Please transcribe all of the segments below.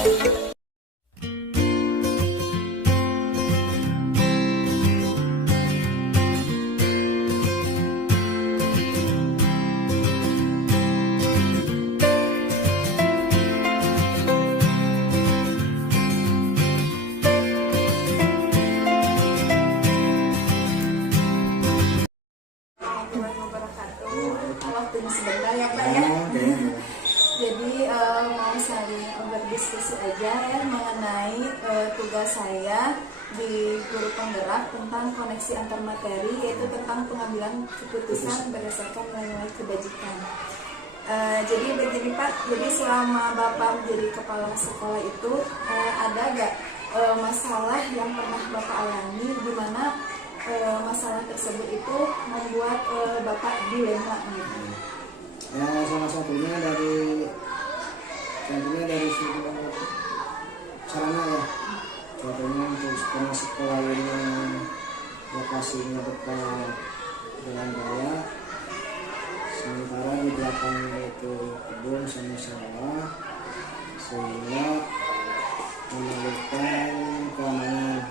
Waktunya sebentar ya Pak ya. Jadi mau saya berdiskusi aja ya mengenai tugas saya di guru penggerak tentang koneksi antar materi, yaitu tentang pengambilan keputusan berdasarkan nilai-nilai kebajikan. Jadi begini Pak, jadi selama Bapak menjadi kepala sekolah itu ada gak masalah yang pernah Bapak alami di mana masalah tersebut itu membuat Bapak dilema gitu? Ya, salah satunya dari sudut sarana ya. Contohnya untuk sekolah ini yang lokasinya dekat jalan raya, sementara di belakangnya itu kebun sama sawah, sehingga memerlukan keamanan.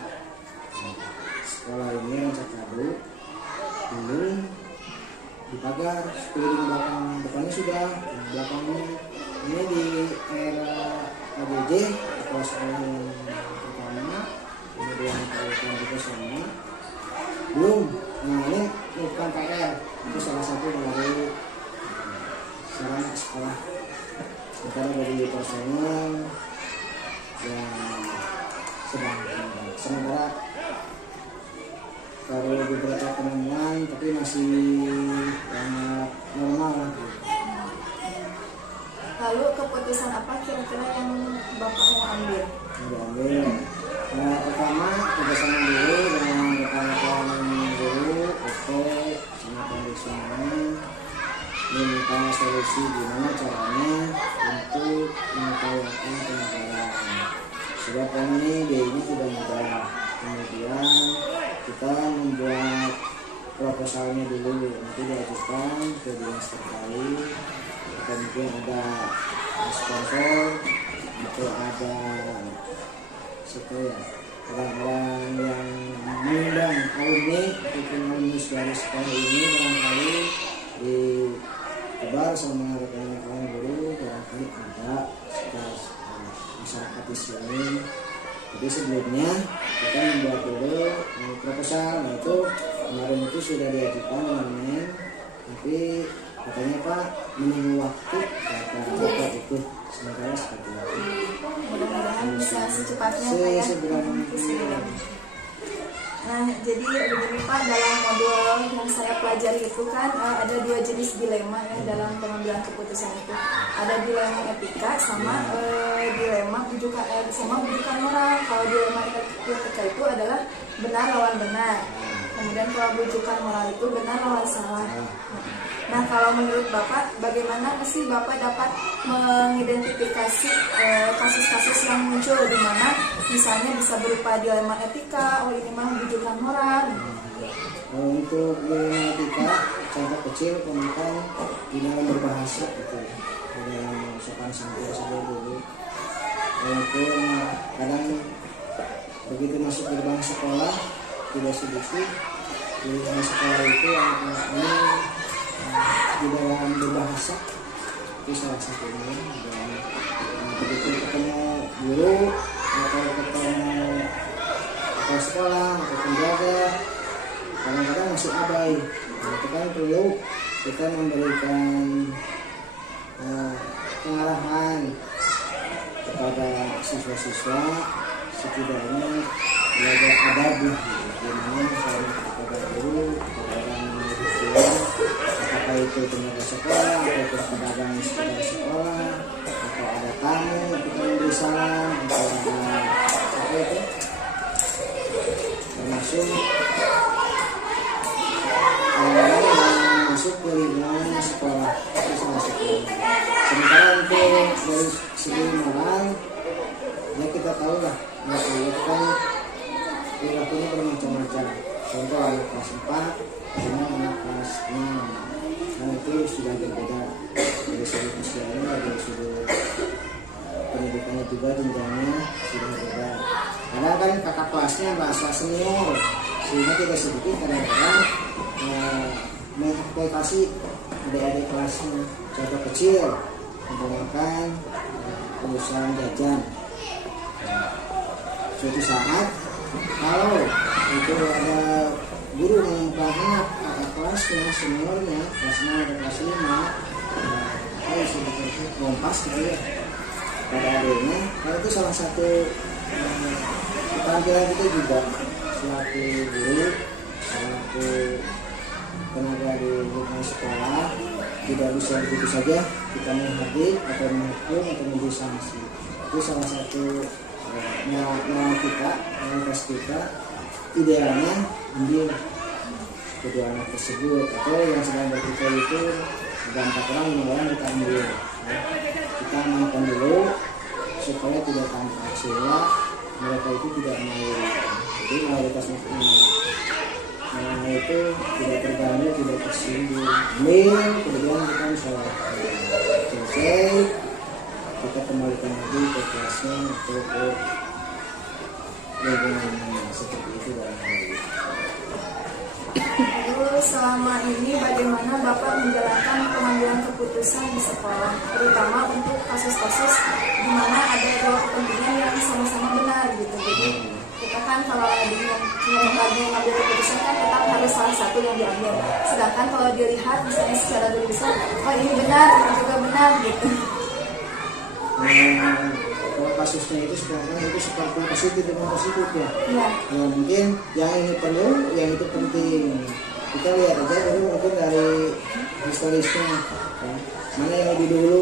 Sekolah ini Rancak Kadu belum dipagar sekeliling belakang, depannya sudah, belakang ini di era ABJ atau sekolah yang pertama, kemudian kemudian juga sama belum. Nah ini bukan PR, itu salah satu dari sarana sekolah. Sementara dari personel yang sedang, sementara kalau beberapa penemuan tapi masih sangat normal. Lalu keputusan apa kira-kira yang Bapak mau ambil? Nah, pertama kerjasama dulu dengan rekan-rekan guru, OP, sama kondisional, meminta solusi gimana caranya untuk mengupayakan penyegaran. Sebab ini biayanya tidak mudah. Kemudian kita membuat proposalnya dulu, nanti diajukan ke dinas terkait, atau mungkin ada sponsor atau ada orang-orang yang mengundang alumni ataupun alumnus dari sekolah ini, barangkali ditebar sama rekan-rekan guru, barangkali ada sekitar masyarakat di sini. Jadi sebelumnya kita membuat dulu proposal, nah itu kemarin itu sudah diajukan online, tapi katanya Pak menunggu waktu, kata Bapak itu sementara seperti itu. Mudah-mudahan bisa secepatnya Pak ya. Nah jadi begini Pak, dalam modul yang saya pelajari itu kan ada dua jenis dilema ya dalam pengambilan keputusan itu. Ada dilema etika sama dilema bujukan moral. Kalau dilema etika itu adalah benar lawan benar. Kemudian kalau bujukan moral itu benar lawan salah. Nah kalau menurut Bapak, bagaimana sih Bapak dapat mengidentifikasi kasus-kasus yang muncul di mana misalnya bisa berupa dilema etika, oh ini mah bujukan moral. Untuk dilema etika, contoh kecil tentang di dalam berbahasa gitu ya, di dalam sopan santun saja dulu. Walaupun kadang begitu masuk gerbang sekolah tidak sedikit di gerbang sekolah itu anak-anaknya di dalam berbahasa, itu salah satunya. Dan begitu ketemu guru atau ketemu kepala sekolah atau penjaga, kadang-kadang masih abai. Nah, itu kan perlu kita memberikan pengarahan kepada siswa-siswa, setidaknya belajar adab lah, gimana misalnya kepada guru, kepada orang yang apakah itu tenaga sekolah atau pedagang sekitar sekolah, atau ada tamu kita memberi salam, atau ada apa itu, termasuk orang-orang yang masuk ke lingkungan sekolah, itu salah satunya. Sementara untuk dari segi moral, ya kita tahu lah, mereka itu kan perilakunya bermacam-macam. Contoh anak kelas 4 dengan anak kelas 6, nah itu sudah berbeda dari sudut usianya, dari sudut pendidikannya juga jenjangnya sudah beda. Kadang kan kakak kelasnya bahasa senior, sehingga tidak sedikit kadang-kadang mengaplikasi adik-adik kelasnya. Contoh kecil menggunakan urusan jajan. Suatu saat kalau itu ada guru yang banyak kakak kelasnya, seniornya, kelasnya ada kelas 5, sebetulnya kompas gitu ya pada adiknya. Kalau itu salah satu keterampilan kita juga selaku guru, selaku tenaga di lingkungan sekolah, tidak bisa begitu saja kita menghadir atau menghukum atau memberi sanksi. Itu salah satu kita, tes kita, idealnya ambil kedua anak tersebut atau yang sedang bertikai itu ada 4 orang 5 orang kita ambil ya. Kita amankan dulu supaya tidak tampak sehingga mereka itu tidak mau, jadi mayoritas itu tidak terganggu, tidak tersinggung. Kemudian kita misalnya selesai, kita kembalikan lagi ke kelasnya atau ke lingkungan seperti itu dalam hal ini. Lalu selama ini bagaimana Bapak menjalankan pengambilan keputusan di sekolah, terutama untuk kasus-kasus di mana ada dua kepentingan yang sama-sama benar gitu. Jadi kita kan kalau dengan lagi mengambil keputusan kan tetap harus salah satu yang diambil. Sedangkan kalau dilihat misalnya secara garis besar, oh ini benar, ini juga benar gitu. Kalau kasusnya itu sebenarnya itu seperti positif dengan positif ya. Iya. Ya mungkin yang ini perlu, yang itu penting. Kita lihat aja dulu mungkin dari historisnya, ya. Mana yang lebih dulu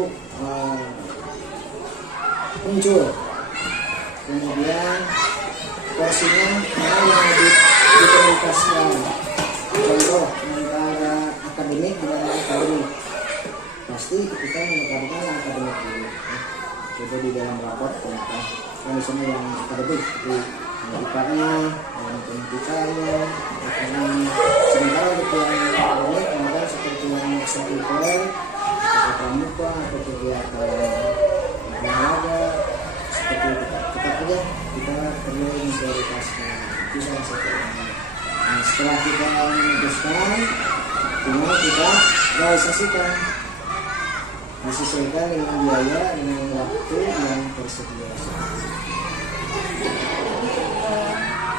muncul, kemudian porsinya mana yang lebih diprioritaskan. Contoh antara akademik dengan akademik, pasti kita menekankan akademik dulu. Coba di dalam rapot tentang misalnya yang akademik seperti IPA-nya, yang pendidikannya, sementara untuk yang akademik kemudian seperti yang ekstrakurikuler, atau pramuka atau kegiatan olahraga seperti itu. Tetap aja kita perlu memprioritaskan, itu salah satunya. Nah, setelah kita memutuskan, tinggal kita realisasikan, disesuaikan dengan biaya dengan waktu yang tersedia.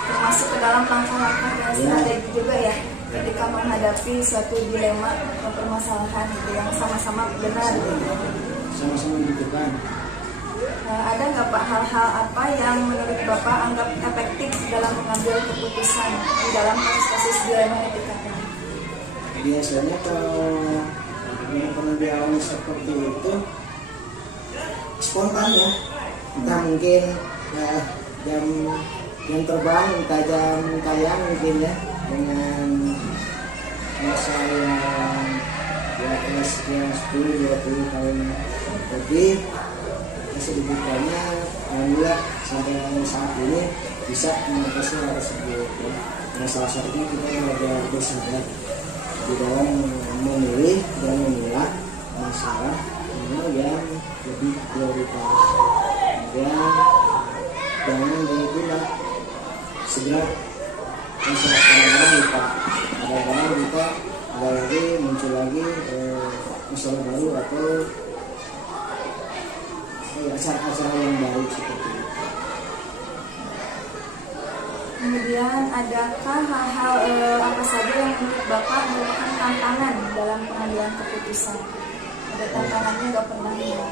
Termasuk ke dalam langkah-langkah dan strategi juga ya ketika menghadapi suatu dilema atau permasalahan gitu yang sama-sama benar gitu. Sama-sama dibutuhkan. Ada nggak Pak hal-hal apa yang menurut Bapak anggap efektif dalam mengambil keputusan di dalam kasus-kasus dilema etika? Biasanya kalau yang pernah dialami seperti itu spontan ya, entah mungkin jam terbang, entah jam tayang mungkin ya, dengan masa yang di atas sekian 10-20 tahun lebih, sedikit banyak alhamdulillah sampai saat ini bisa mengatasi hal tersebut ya. Nah, salah satunya kita ada bersabar di dalam memilih dan memilah masalah yang lebih prioritas. Kemudian jangan begitu segera masalah kadang-kadang lupa, kadang-kadang kita ada lagi muncul lagi masalah baru atau acara-acara yang baru seperti itu. Kemudian adakah hal-hal apa saja yang menurut Bapak merupakan tantangan dalam pengambilan keputusan? Ada tantangannya nggak pernah ya?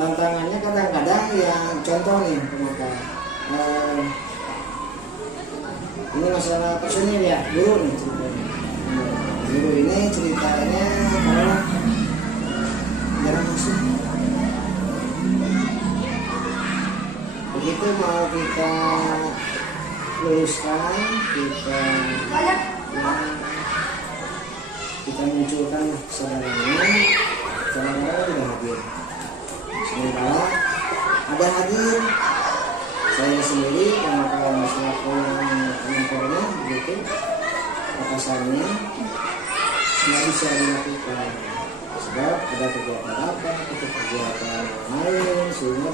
Tantangannya kadang-kadang yang contoh nih pemakaian. Ini masalah personil ya, guru nih ceritanya. Guru ini ceritanya kalau jarang masuk. Begitu mau kita luruskan, kita munculkan saudaranya, saudaranya tidak hadir. Sementara ada hadir, saya sendiri memakai selaku mentornya begitu, atasannya nggak bisa dilakukan sebab ada kegiatan apa, atau kegiatan lain sehingga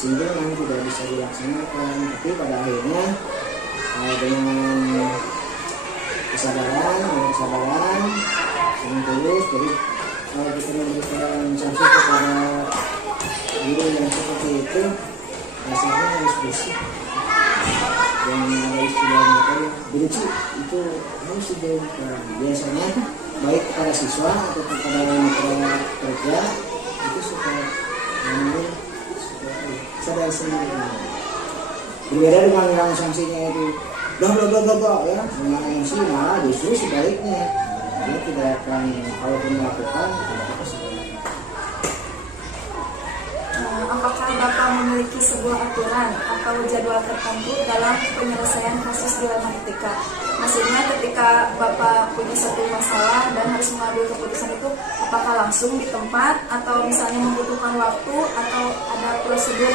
sehingga memang tidak bisa dilaksanakan. Tapi pada akhirnya dengan kesabaran dengan tulus, jadi kalau kita memberikan sanksi kepada guru yang seperti itu, rasanya harus bersih. Dan ada istilahnya kan benci itu harus dijauhkan. Biasanya baik kepada siswa atau kepada mitra kerja itu suka sadar sendiri. Berbeda dengan yang sanksinya itu ya, dengan MC malah justru sebaliknya dia tidak akan, kalaupun melakukan Apakah Bapak memiliki sebuah aturan atau jadwal tertentu dalam penyelesaian kasus dilema etika? Maksudnya ketika Bapak punya satu masalah dan harus mengambil keputusan itu, apakah langsung di tempat atau misalnya membutuhkan waktu atau ada prosedur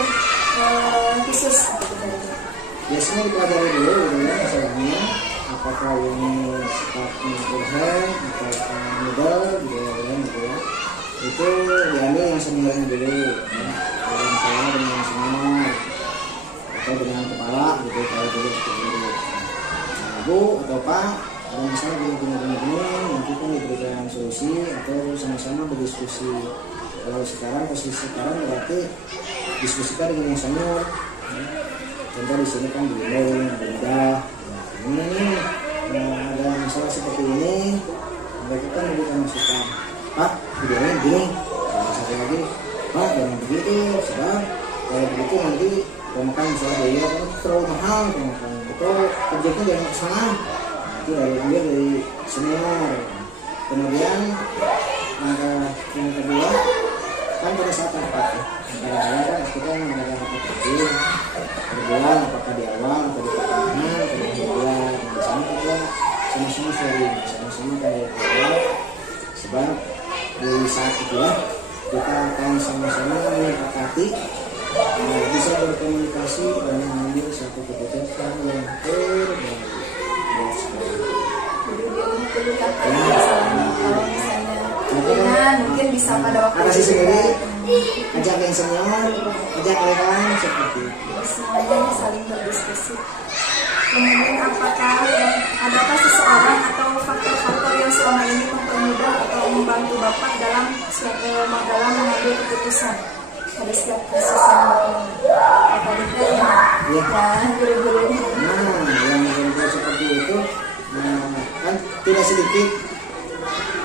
khusus gitu dari itu? biasanya dipelajari dulu gitu ya masalahnya, apakah ini sifatnya urgent atau middle gitu ya. Itu diambil yang seniornya dulu ya. Kalau misalnya dengan yang senior atau dengan kepala gitu, kalau dulu seperti itu. Bu atau Pak, kalau misalnya begini, nanti kan diberikan solusi atau sama-sama berdiskusi. Kalau sekarang posisi sekarang berarti diskusikan dengan yang senior ya. Contoh di sini kan belum beda. Ini ada masalah seperti ini, mereka kan memberikan masukan. Pak, videonya gini. Satu lagi, Pak jangan begitu, sebab kalau begitu nanti makan misalnya biaya kan terlalu mahal, itu objeknya jangan kesana. Itu dari senior. Kemudian yang kedua kan pada saat rapat ya. Kadang-kadang kan kita ada rapat kecil. Berbulan apakah di awal atau di pertengahan atau di bulan. Di sana kita sama-sama sharing, sama-sama kayak awal. Sebab di saat itulah kita akan sama-sama menyepakati bisa berkomunikasi dan mengambil satu keputusan yang terbaik. Jadi dia perlu kata misalnya kalau misalnya mungkin bisa pada waktu ada sisi sendiri, ajak yang senior, ajak rekan seperti itu. Semuanya saling berdiskusi. Kemudian adakah seseorang atau faktor-faktor yang selama ini mempermudah atau membantu Bapak dalam mengambil keputusan pada setiap kasus yang Bapak ditanya dan guru-gurunya? Yang guru-guru seperti itu kan tidak sedikit.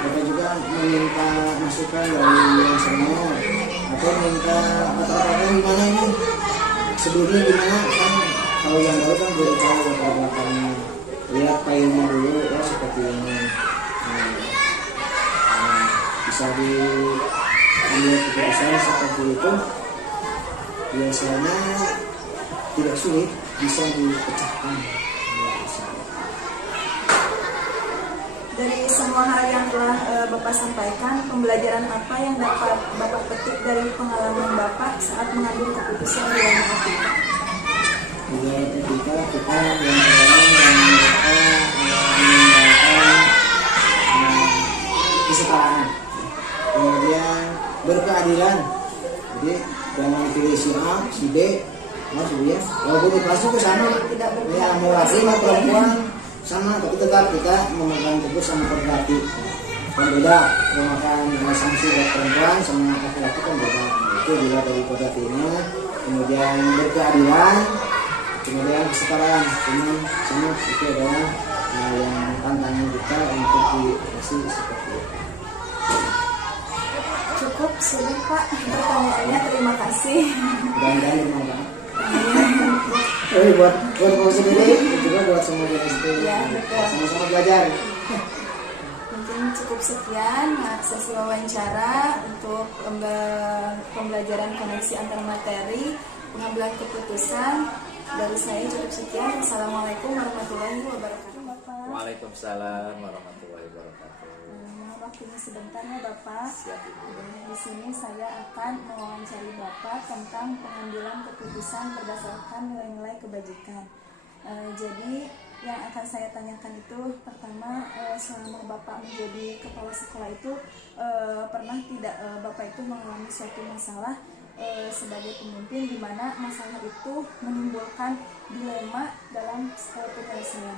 Bapak juga meminta masukan dari yang senior atau minta kata-kata gimana ini sebelumnya gimana kan, kalau yang baru kan baru tahu latar belakangnya, lihat payungnya dulu ya seperti ini. Bisa diambil keputusan seperti itu biasanya tidak sulit, bisa dipecahkan. Dari semua hal yang telah Bapak sampaikan, pembelajaran apa yang dapat Bapak petik dari pengalaman Bapak saat mengambil keputusan di dalam etika? Di etika kita yang sekarang dan mereka meninggalkan kesetaraan, kemudian berkeadilan. Jadi jangan pilih si A, si B, ya. Walaupun di kelas itu sama, ya mau laki mau perempuan sama, tapi tetap kita memegang teguh sama perbati. Kan beda, memakan sanksi buat perempuan sama laki-laki kan beda. Itu dilihat dari perbatinya, kemudian berkeadilan, kemudian kesetaraan. Ini sama itu adalah yang tantangan kita untuk dikasih seperti itu. Cukup sudah Pak pertanyaannya, terima kasih. Mudah-mudahan bermanfaat. buat kamu sendiri juga buat semua sendiri. Ya, betul. Sama-sama belajar. Mungkin cukup sekian sesi wawancara untuk pembelajaran koneksi antar materi pengambilan keputusan dari saya. Cukup sekian. Assalamualaikum warahmatullahi wabarakatuh. Bapak. Waalaikumsalam warahmatullahi wabarakatuh. Waktunya sebentar ya Bapak. Siap Ibu. Di sini saya akan mewawancari Bapak tentang pengambilan keputusan berdasarkan nilai-nilai kebajikan. Jadi yang akan saya tanyakan itu pertama, selama Bapak menjadi kepala sekolah itu pernah tidak Bapak itu mengalami suatu masalah sebagai pemimpin, di mana masalah itu menimbulkan dilema dalam penyelesaian.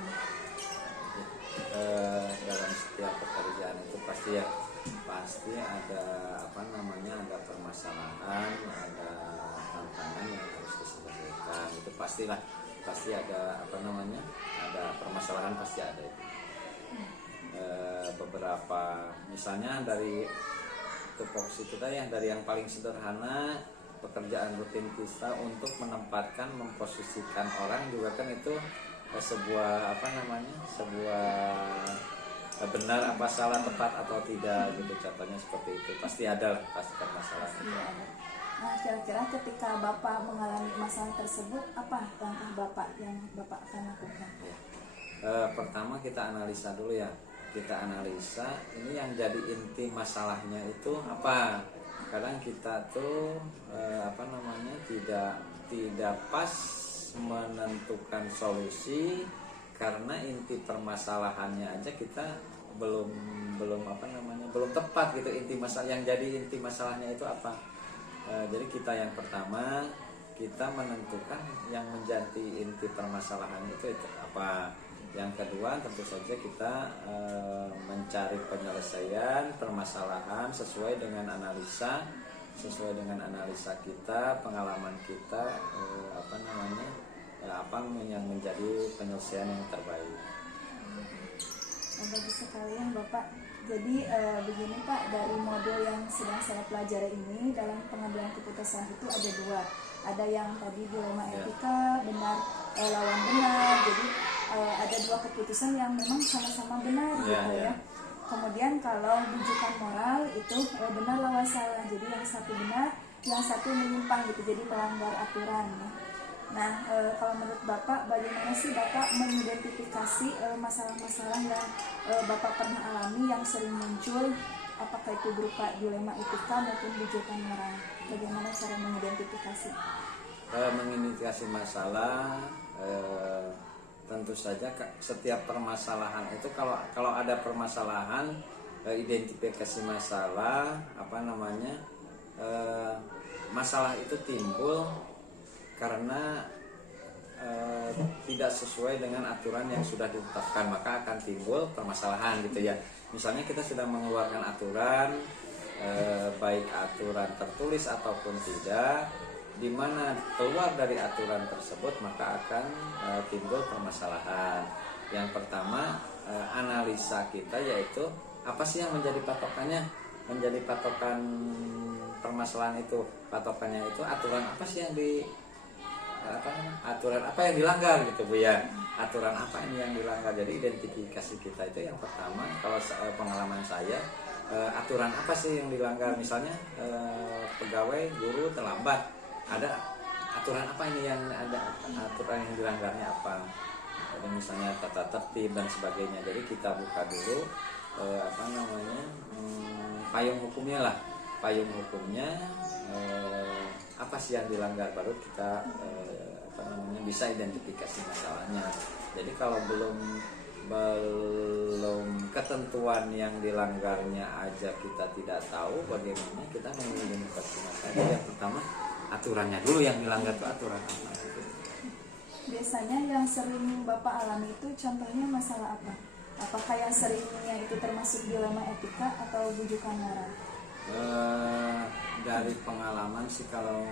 Dalam setiap pekerjaan itu pasti ada ada permasalahan, ada tantangan yang harus diselesaikan. Itu pasti ada ada permasalahan, pasti ada itu. Beberapa misalnya dari tupoksi kita dari yang paling sederhana, pekerjaan rutin kita untuk memposisikan orang juga kan itu sebuah benar apa salah, tepat atau tidak gitu, contohnya seperti itu. Pasti ada kan masalah itu. Nah, kira-kira ketika Bapak mengalami masalah tersebut, apa langkah Bapak yang Bapak akan lakukan? Pertama kita analisa dulu ya. Kita analisa ini yang jadi inti masalahnya itu apa. Kadang kita tuh tidak pas menentukan solusi karena inti permasalahannya aja kita belum tepat gitu. Inti masalah yang jadi inti masalahnya itu apa. Jadi kita yang pertama kita menentukan yang menjadi inti permasalahan itu apa. Yang kedua tentu saja kita mencari penyelesaian permasalahan sesuai dengan analisa kita, pengalaman kita, apa yang menjadi penyelesaian yang terbaik. Bagus sekali ya Bapak. Jadi begini Pak, dari modul yang sedang saya pelajari ini dalam pengambilan keputusan itu ada dua. Ada yang tadi dilema etika, benar lawan benar. Jadi ada dua keputusan yang memang sama-sama benar gitu ya. Kemudian kalau rujukan moral itu benar lawan salah. Jadi yang satu benar, yang satu menyimpang gitu. Jadi melanggar aturan ya. Nah, kalau menurut Bapak, bagaimana sih Bapak mengidentifikasi masalah-masalah yang Bapak pernah alami yang sering muncul, apakah itu berupa dilema etika maupun rujukan moral? Bagaimana cara mengidentifikasi? Mengidentifikasi masalah, tentu saja setiap permasalahan itu kalau ada permasalahan, identifikasi masalah, masalah itu timbul karena tidak sesuai dengan aturan yang sudah ditetapkan, maka akan timbul permasalahan gitu ya. Misalnya kita sudah mengeluarkan aturan, baik aturan tertulis ataupun tidak, di mana keluar dari aturan tersebut maka akan timbul permasalahan. Yang pertama, analisa kita yaitu apa sih yang menjadi patokannya, menjadi patokan permasalahan itu. Patokannya itu aturan apa sih yang aturan apa yang dilanggar gitu Bu ya. Aturan apa ini yang dilanggar. Jadi identifikasi kita itu yang pertama, kalau pengalaman saya, aturan apa sih yang dilanggar. Misalnya pegawai guru terlambat, ada aturan apa ini yang ada, aturan yang dilanggarnya apa. Jadi misalnya tata tertib dan sebagainya. Jadi kita buka dulu payung hukumnya lah. Payung hukumnya apa sih yang dilanggar, baru kita bisa identifikasi masalahnya. Jadi kalau belum ketentuan yang dilanggarnya aja kita tidak tahu, bagaimana kita mengidentifikasi masalahnya. Yang pertama, aturannya dulu yang dilanggar itu aturan apa gitu. Biasanya yang sering Bapak alami itu contohnya masalah apa? Apakah yang seringnya itu termasuk dilema etika atau bujukan moral? Dari pengalaman sih kalau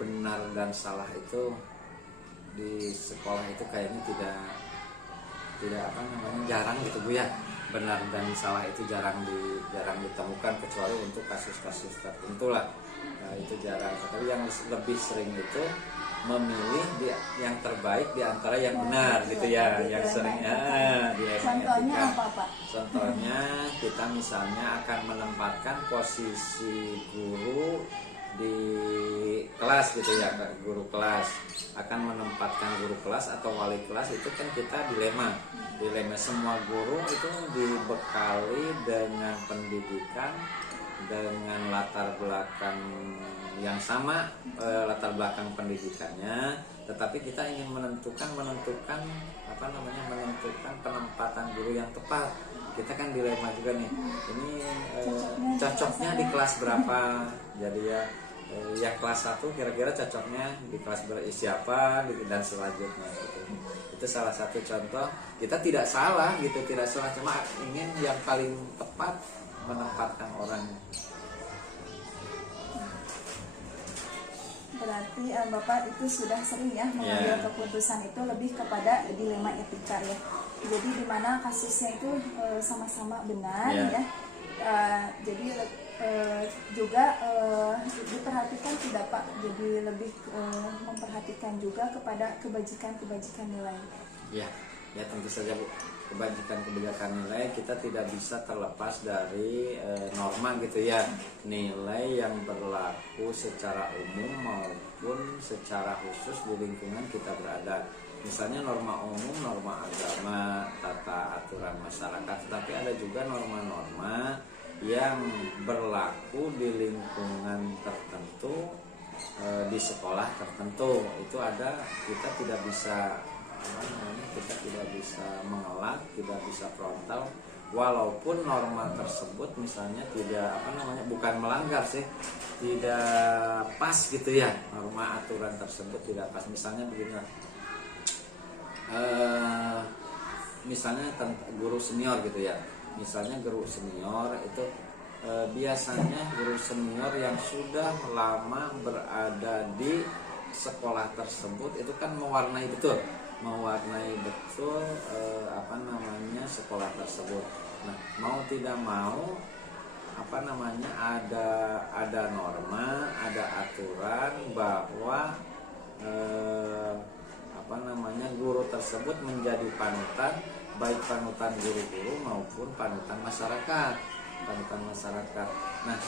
benar dan salah itu di sekolah itu kayaknya tidak jarang gitu Bu ya. Benar dan salah itu jarang ditemukan kecuali untuk kasus-kasus tertentu lah. Itu jarang. Tapi yang lebih sering itu memilih yang terbaik di antara yang benar gitu ya, yang seringnya contohnya apa Pak? Contohnya kita misalnya akan menempatkan posisi guru di kelas gitu ya, guru kelas akan menempatkan guru kelas atau wali kelas, itu kan kita dilema semua guru itu dibekali dengan pendidikan, dengan latar belakang yang sama, latar belakang pendidikannya, tetapi kita ingin menentukan penempatan guru yang tepat. kita kan dilema juga nih, ini Cocoknya cocoknya di kelas berapa. Jadi ya yang kelas 1 kira-kira cocoknya di kelas siapa gitu, dan selanjutnya gitu. Itu salah satu contoh. Kita tidak salah gitu, tidak salah, cuma ingin yang paling tepat menempatkan orangnya. Berarti Bapak itu sudah sering ya mengambil keputusan itu lebih kepada dilema etika ya. Jadi di mana kasusnya itu sama-sama benar ya. Jadi juga diperhatikan tidak Pak. Jadi lebih memperhatikan juga kepada kebajikan nilai. Ya tentu saja Bu. Kebajikan nilai kita tidak bisa terlepas dari norma gitu ya, nilai yang berlaku secara umum maupun secara khusus di lingkungan kita berada. Misalnya norma umum, norma agama, tata aturan masyarakat, tapi ada juga norma-norma yang berlaku di lingkungan tertentu, di sekolah tertentu. Itu ada, kita tidak bisa mengelak, tidak bisa frontal, walaupun norma tersebut misalnya tidak bukan melanggar sih, tidak pas gitu ya, norma aturan tersebut tidak pas. Misalnya begini, misalnya guru senior gitu ya, misalnya guru senior itu biasanya guru senior yang sudah lama berada di sekolah tersebut itu kan mewarnai betul sekolah tersebut. Nah, mau tidak mau ada norma, ada aturan bahwa guru tersebut menjadi panutan, baik panutan guru-guru maupun panutan masyarakat. Nah,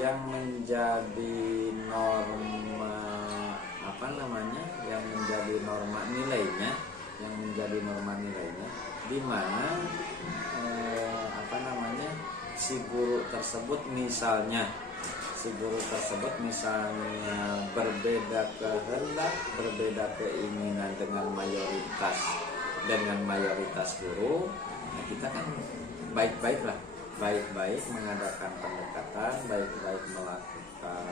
yang menjadi norma nilainya di mana si guru tersebut misalnya berbeda kehendak, berbeda keinginan dengan mayoritas guru. Nah, kita kan baik-baik mengadakan pendekatan, baik-baik melakukan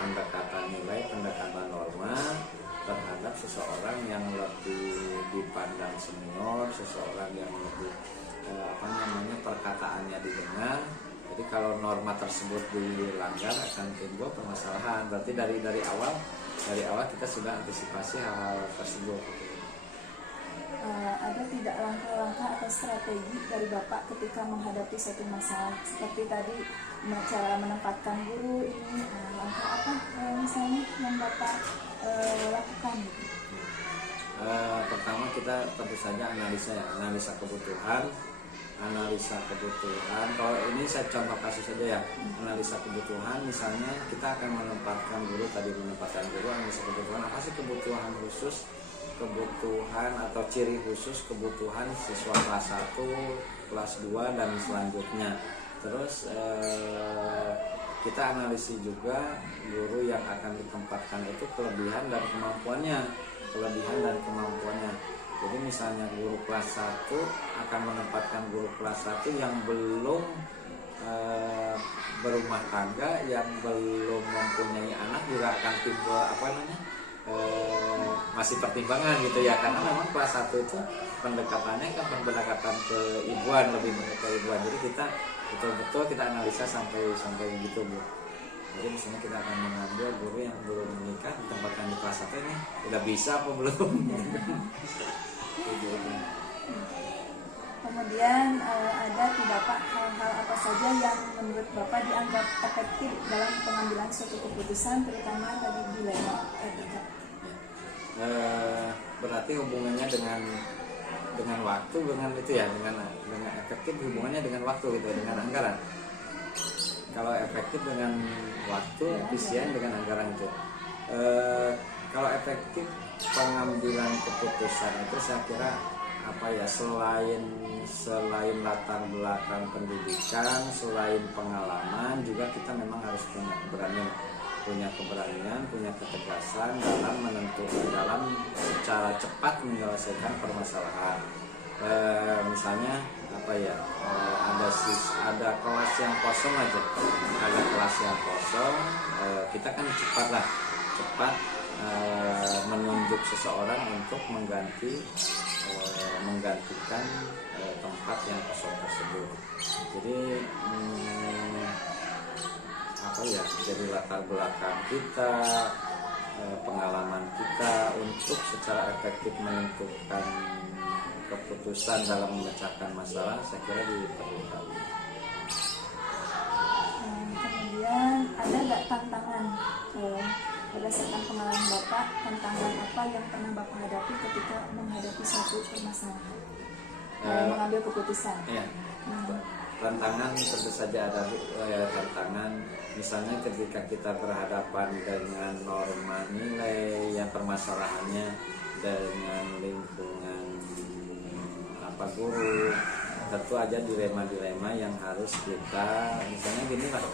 pendekatan nilai, pendekatan norma terhadap seseorang yang lebih dipandang senior, seseorang yang lebih perkataannya didengar. Jadi kalau norma tersebut dilanggar akan timbul permasalahan. Berarti dari awal kita sudah antisipasi hal-hal tersebut. Ada tidak langkah-langkah atau strategi dari Bapak ketika menghadapi suatu masalah seperti tadi cara menempatkan guru ini, langkah apa misalnya yang Bapak lakukan gitu? Pertama kita tentu saja analisa kebutuhan. Kalau ini saya contoh kasus saja ya, analisa kebutuhan. Misalnya kita akan menempatkan guru, analisa kebutuhan, apa sih kebutuhan khusus, kebutuhan atau ciri khusus kebutuhan siswa kelas 1, kelas 2 dan selanjutnya. Terus kita analisis juga guru yang akan ditempatkan itu kelebihan dan kemampuannya. Jadi misalnya guru kelas 1 akan menempatkan guru kelas 1 yang belum berumah tangga, yang belum mempunyai anak, juga akan timbul masih pertimbangan gitu ya, karena memang kelas 1 itu pendekatannya kan pendekatan keibuan, lebih ke ibuan. Jadi kita betul-betul kita analisa sampai begitu Bu. Jadi misalnya kita akan mengambil guru yang belum menikah ditempatkan di kelas 1 ini udah bisa apa belum? Kemudian ada tidak Pak hal-hal apa saja yang menurut Bapak dianggap efektif dalam pengambilan suatu keputusan, terutama tadi dilema etika? Berarti hubungannya dengan waktu, dengan itu ya, dengan efektif hubungannya dengan waktu gitu, dengan anggaran. Kalau efektif dengan waktu, efisien dengan anggaran itu. Kalau efektif pengambilan keputusan itu saya kira selain latar belakang pendidikan, selain pengalaman, juga kita memang harus punya keberanian. punya keberanian, punya ketegasan dalam menentukan, dalam secara cepat menyelesaikan permasalahan. Misalnya apa ya, ada kelas yang kosong aja, ada kelas yang kosong, kita kan cepat menunjuk seseorang untuk menggantikan tempat yang kosong tersebut. Jadi apa ya, jadi latar belakang kita, pengalaman kita untuk secara efektif menentukan keputusan dalam memecahkan masalah, saya kira diperlukan. Kemudian ada nggak tantangan berdasarkan pengalaman Bapak, tantangan apa yang pernah Bapak hadapi ketika menghadapi suatu permasalahan, mengambil keputusan? Ya, tantangan tentu saja ada tantangan. Misalnya ketika kita berhadapan dengan norma nilai yang permasalahannya dengan lingkungan guru, tentu aja dilema-dilema yang harus kita, misalnya gini lah,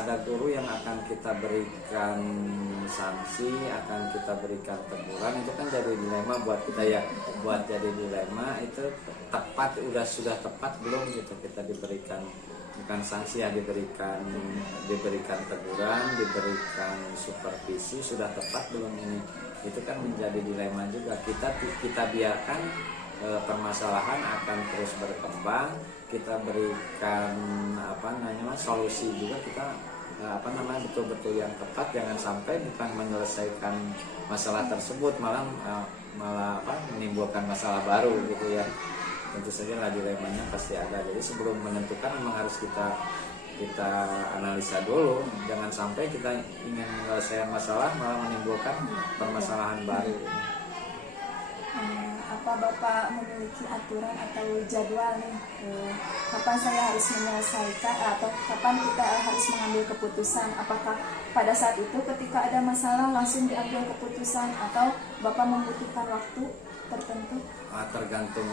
ada guru yang akan kita berikan sanksi, akan kita berikan teguran, itu kan jadi dilema buat kita ya. Buat jadi dilema itu sudah tepat belum gitu kita diberikan, bukan sanksi ya, diberikan teguran, diberikan supervisi, sudah tepat belum ini? Itu kan menjadi dilema juga. Kita biarkan permasalahan akan terus berkembang, kita berikan solusi juga, kita betul-betul yang tepat, jangan sampai bukan menyelesaikan masalah tersebut, malah menimbulkan masalah baru gitu ya. Tentu saja lah dilemanya pasti ada. Jadi sebelum menentukan memang harus kita analisa dulu, jangan sampai kita ingin menyelesaikan masalah malah menimbulkan permasalahan baru. Apa Bapak memiliki aturan atau jadwal nih, kapan saya harus menyelesaikan atau kapan kita harus mengambil keputusan? Apakah pada saat itu ketika ada masalah langsung diambil keputusan atau Bapak membutuhkan waktu tertentu? Tergantung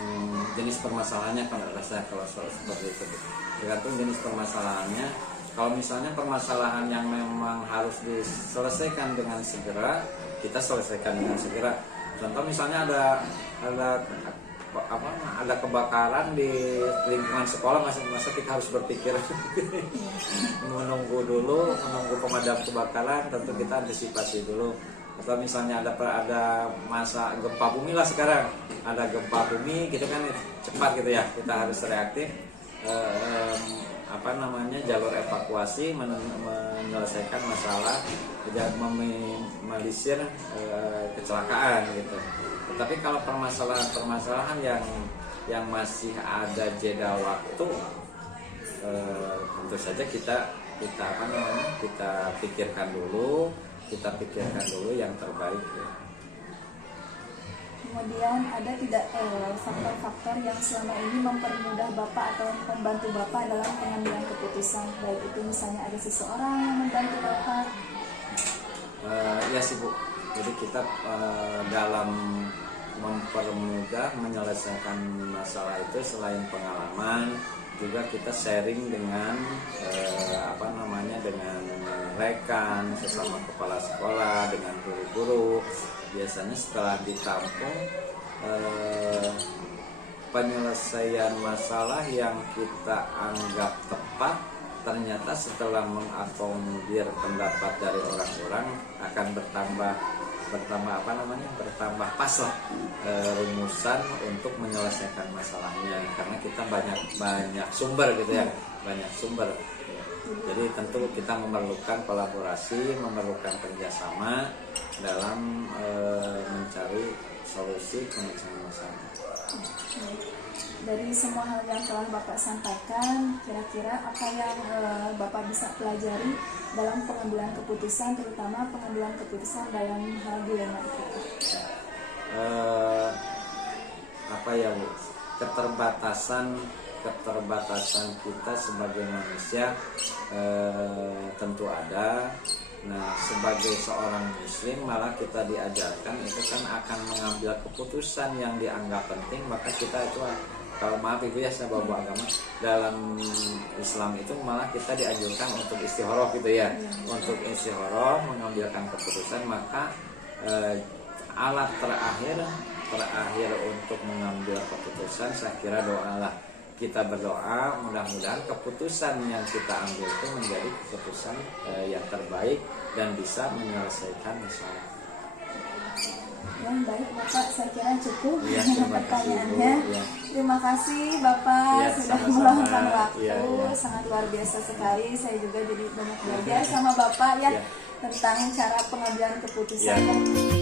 jenis permasalahannya kalau seperti itu. Tergantung jenis permasalahannya. Kalau misalnya permasalahan yang memang harus diselesaikan dengan segera, kita selesaikan dengan segera. Contoh misalnya ada kebakaran di lingkungan sekolah, masa kita harus berpikir menunggu pemadam kebakaran, tentu kita antisipasi dulu. Atau misalnya ada masa gempa bumi lah sekarang, ada gempa bumi, gitu kan cepat gitu ya, kita harus reaktif, jalur evakuasi, menyelesaikan masalah dan meminimalisir kecelakaan gitu. Tetapi kalau permasalahan yang masih ada jeda waktu, tentu saja kita pikirkan dulu yang terbaik ya. Kemudian ada tidak faktor-faktor yang selama ini mempermudah Bapak atau membantu Bapak dalam pengambilan keputusan, baik itu misalnya ada seseorang yang membantu Bapak? Ya sih Bu, jadi kita dalam mempermudah menyelesaikan masalah itu selain pengalaman, juga kita sharing dengan dengan rekan, sesama kepala sekolah, dengan guru-guru. Biasanya setelah ditampung, penyelesaian masalah yang kita anggap tepat, ternyata setelah mengakomodir pendapat dari orang-orang akan bertambah pas lah rumusan untuk menyelesaikan masalahnya, karena kita banyak sumber gitu ya, jadi tentu kita memerlukan kolaborasi, memerlukan kerjasama dalam mencari solusi pemecahan masalah. Dari semua hal yang telah Bapak sampaikan, kira-kira apa yang Bapak bisa pelajari dalam pengambilan keputusan, terutama pengambilan keputusan dalam hal dilema itu? Bu, keterbatasan kita sebagai manusia tentu ada. Nah, sebagai seorang muslim malah kita diajarkan itu kan akan mengambil keputusan yang dianggap penting, maka kita itu kalau maaf ibu ya saya bawa agama, dalam Islam itu malah kita dianjurkan untuk istikharah gitu ya. Untuk istikharah mengambilkan keputusan, maka alat terakhir untuk mengambil keputusan saya kira doa lah. Kita berdoa mudah-mudahan keputusan yang kita ambil itu menjadi keputusan yang terbaik dan bisa menyelesaikan masalah. Ya, baik Bapak, saya kira cukup Ya, dengan terima kasih, pertanyaannya. Bu. Ya. Terima kasih Bapak Ya, sudah sama-sama. meluangkan waktu, Ya, ya. sangat luar biasa sekali. Saya juga jadi banyak belajar sama Bapak ya, Ya. tentang cara pengambilan keputusan. Ya.